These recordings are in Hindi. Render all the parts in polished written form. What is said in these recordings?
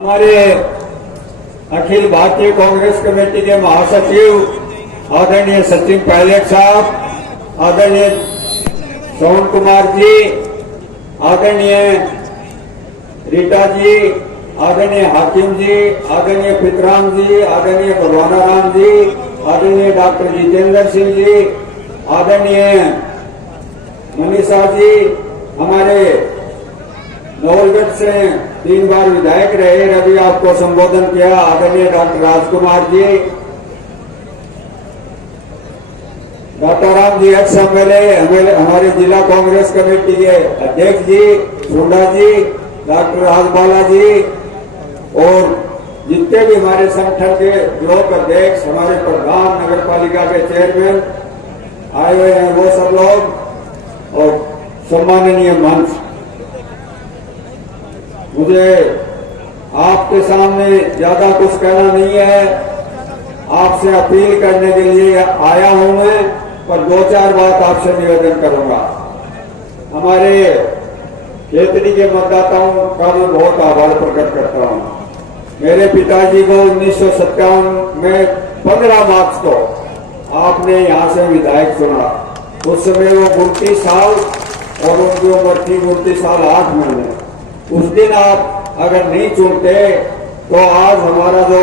हमारे अखिल भारतीय कांग्रेस कमेटी के महासचिव आदरणीय सचिन पायलट साहब, आदरणीय सोहन कुमार जी, आदरणीय रीटा जी, आदरणीय हाकिम जी, आदरणीय पितराम जी, आदरणीय बलवाना राम जी, आदरणीय डॉक्टर जितेंद्र सिंह जी, आदरणीय मनीषा जी, हमारे नवलगढ़ से 3 बार विधायक रहे, अभी आपको संबोधन किया आदरणीय doctor Rajkumar ji, doctor Ram ji ex MLA, हमारे जिला कांग्रेस कमेटी के अध्यक्ष जी सुंडा जी, डॉक्टर राजबाला जी और जितने भी हमारे संगठन के ब्लॉक अध्यक्ष, हमारे प्रधान, नगर पालिका के चेयरमैन आए हुए हैं, वो सब लोग और सम्माननीय मंच। मुझे आपके सामने ज्यादा कुछ कहना नहीं है, आपसे अपील करने के लिए आया हूं मैं, पर 2-4 बात आपसे निवेदन करूंगा। हमारे खेतड़ी के मतदाताओं का मैं बहुत आभार प्रकट करता हूं। मेरे पिताजी को 1957 में 15 मार्च को आपने यहां से विधायक चुना। उस समय वो 29 साल और उनकी उम्र थी 29 साल 8 महीने। उस दिन आप अगर नहीं चुनते तो आज हमारा जो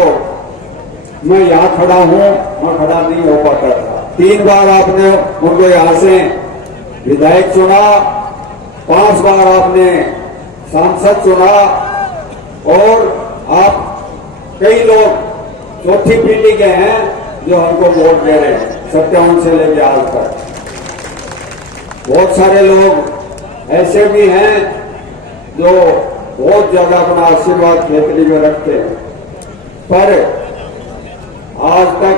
मैं यहाँ खड़ा हूँ, मैं खड़ा नहीं हो पाता था। 3 बार आपने उनको यहाँ से विधायक चुना, 5 बार आपने सांसद चुना और आप कई लोग चौथी पीढ़ी के हैं जो हमको वोट दे रहे हैं 57 से लेकर आज तक। बहुत सारे लोग ऐसे भी हैं जो बहुत ज्यादा अपना आशीर्वाद खेतड़ी में रखते हैं, पर आज तक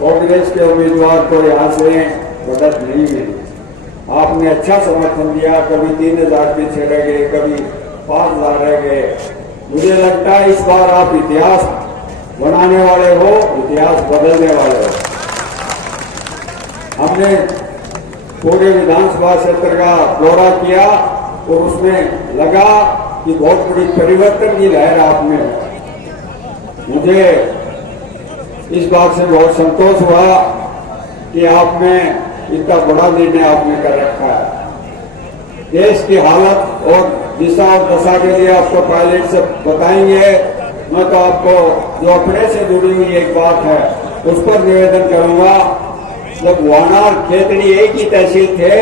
कांग्रेस के उम्मीदवार को यहां से मदद नहीं मिली। आपने अच्छा समर्थन दिया, कभी 3000 पीछे रह गए, कभी 5000 रह गए। मुझे लगता है इस बार आप इतिहास बनाने वाले हो, इतिहास बदलने वाले हो। हमने पूरे विधानसभा क्षेत्र का दौरा किया और उसमें लगा कि बहुत बड़ी परिवर्तन की लहर आप में है। मुझे इस बात से बहुत संतोष हुआ कि आप में इतना बड़ा निर्णय आपने कर रखा है। देश की हालत और दिशा और दशा के लिए आपको पायलट से बताएंगे। मैं तो आपको जो अपने से जुड़ी हुई एक बात है उस पर निवेदन करूंगा। जब वानार खेतड़ी एक ही तहसील थे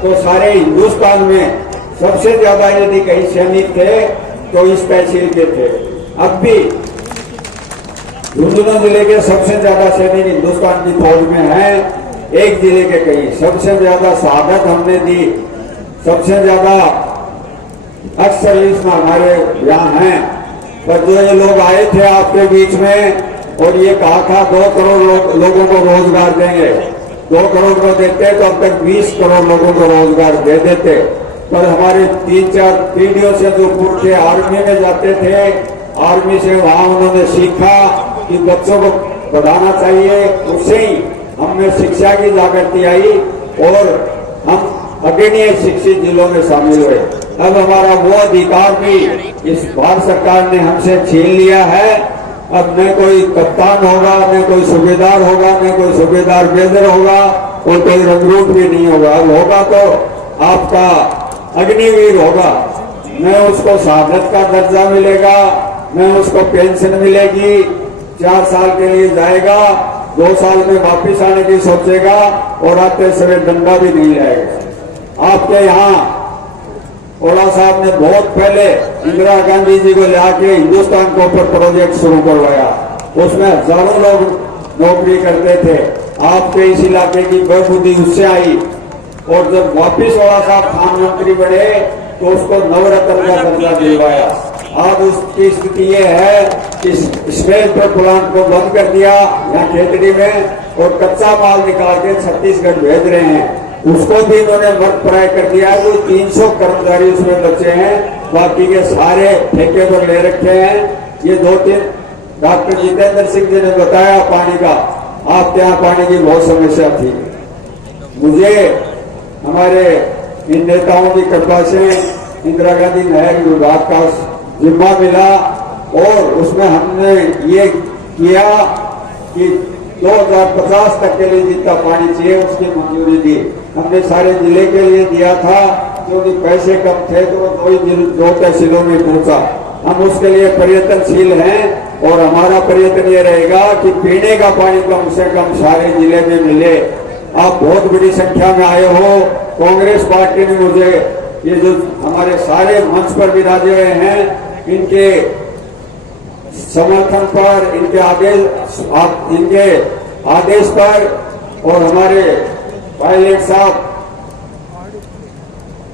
तो सारे हिंदुस्तान में सबसे ज्यादा यदि कहीं सैनिक थे तो इस तहसील के थे। अब भी झुंझुनू जिले के सबसे ज्यादा सैनिक हिंदुस्तान की फौज में हैं। एक जिले के कहीं सबसे ज्यादा शहादत हमने दी, सबसे ज्यादा अक्सर इसमें हमारे यहाँ हैं। पर जो ये लोग आए थे आपके बीच में और ये कहा था 2 करोड़ लोगों को रोजगार देंगे, 2 करोड़ को देते तो अब तक 20 करोड़ लोगों को रोजगार दे देते। पर हमारे 3-4 पीढ़ियों से जो पुरखे आर्मी में जाते थे, आर्मी से वहां उन्होंने सीखा कि बच्चों को पढ़ाना चाहिए। उससे ही हमें शिक्षा की जागृति आई और हम अग्रणीय शिक्षित जिलों में शामिल हुए। अब हमारा वो अधिकार भी इस भारत सरकार ने हमसे छीन लिया है। अब न कोई कप्तान होगा, न कोई सूबेदार होगा, न कोई सूबेदार मेजर होगा और कोई रंगरूट भी नहीं होगा। अब होगा तो आपका अग्निवीर होगा, न उसको शहादत का दर्जा मिलेगा, न उसको पेंशन मिलेगी। 4 साल के लिए जाएगा, 2 साल में वापिस आने की सोचेगा और आते समय डंडा भी नहीं लाएगा। आपके यहाँ ओला साहब ने बहुत पहले इंदिरा गांधी जी को लाके हिंदुस्तान के ऊपर प्रोजेक्ट शुरू करवाया, उसमें हजारों लोग नौकरी करते थे। आपके इस इलाके की बदबुद्धि उससे आई और जब वापिस ओला साहब प्रधानमंत्री बने तो उसको नवरत्न का दर्जा दिलवाया। आज उसकी स्थिति ये है कि स्पेस पर प्लांट को बंद कर दिया यहाँ खेतड़ी में और कच्चा माल निकाल के छत्तीसगढ़ भेज रहे हैं। उसको भी इन्होंने मर्द प्राय कर दिया है। कोई 300 कर्मचारी उसमें बचे हैं, बाकी के सारे ठेके पर ले रखे हैं। ये 2-3 डॉक्टर जितेंद्र सिंह जी ने बताया पानी का, आपके यहाँ पानी की बहुत समस्या थी। मुझे हमारे इन नेताओं की कृपा से इंदिरा गांधी नहर विभाग का जिम्मा मिला और उसमें हमने ये किया कि 2050 तक के लिए जितना पानी चाहिए उसकी मंजूरी दी। हमने सारे जिले के लिए दिया था, क्योंकि पैसे कम थे तो वो दो तहसीलों में पहुंचा। हम उसके लिए प्रयत्नशील हैं और हमारा प्रयत्न ये रहेगा कि पीने का पानी कम से कम सारे जिले में मिले। आप बहुत बड़ी संख्या में आए हो। कांग्रेस पार्टी ने मुझे ये जो हमारे सारे मंच पर विराजे हुए हैं, इनके समर्थन पर, इनके आदेश पर और हमारे पायलट साहब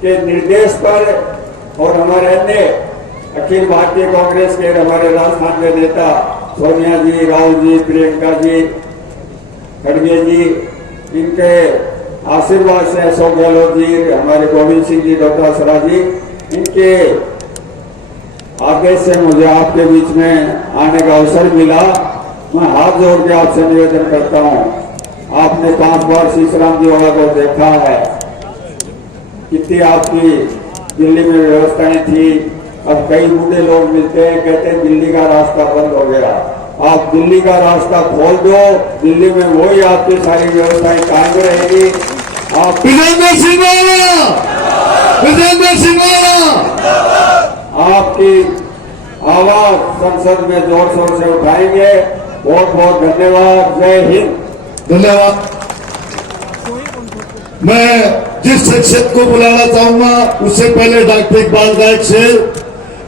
के निर्देश पर और हमारे अन्य अखिल भारतीय कांग्रेस के हमारे राजस्थान के नेता सोनिया जी, राहुल जी, प्रियंका जी, खड़गे जी, इनके आशीर्वाद से अशोक गहलोत जी, हमारे गोविंद सिंह जी, डॉक्टर असरा जी, इनके आदेश से मुझे आपके बीच में आने का अवसर मिला। मैं हाथ जोड़ के आपसे निवेदन करता हूं, आपने 5 बार शीशराम जी वाला को देखा है, कितनी आपकी दिल्ली में व्यवस्थाएं थी। अब कई बूढ़े लोग मिलते हैं, कहते हैं दिल्ली का रास्ता बंद हो गया। आप दिल्ली का रास्ता खोल दो, दिल्ली में वही आपकी सारी व्यवस्थाएं कायम रहेगी। आप विजेंद्र सिंह आपकी आवाज संसद में जोर शोर से उठाएंगे। बहुत बहुत धन्यवाद। जय हिंद। धन्यवाद। मैं जिस शख्सियत को बुलाना चाहूंगा उससे पहले डॉक्टर इकबाल गायक से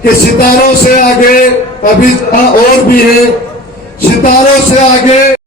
कि सितारों से आगे अभी और भी है, सितारों से आगे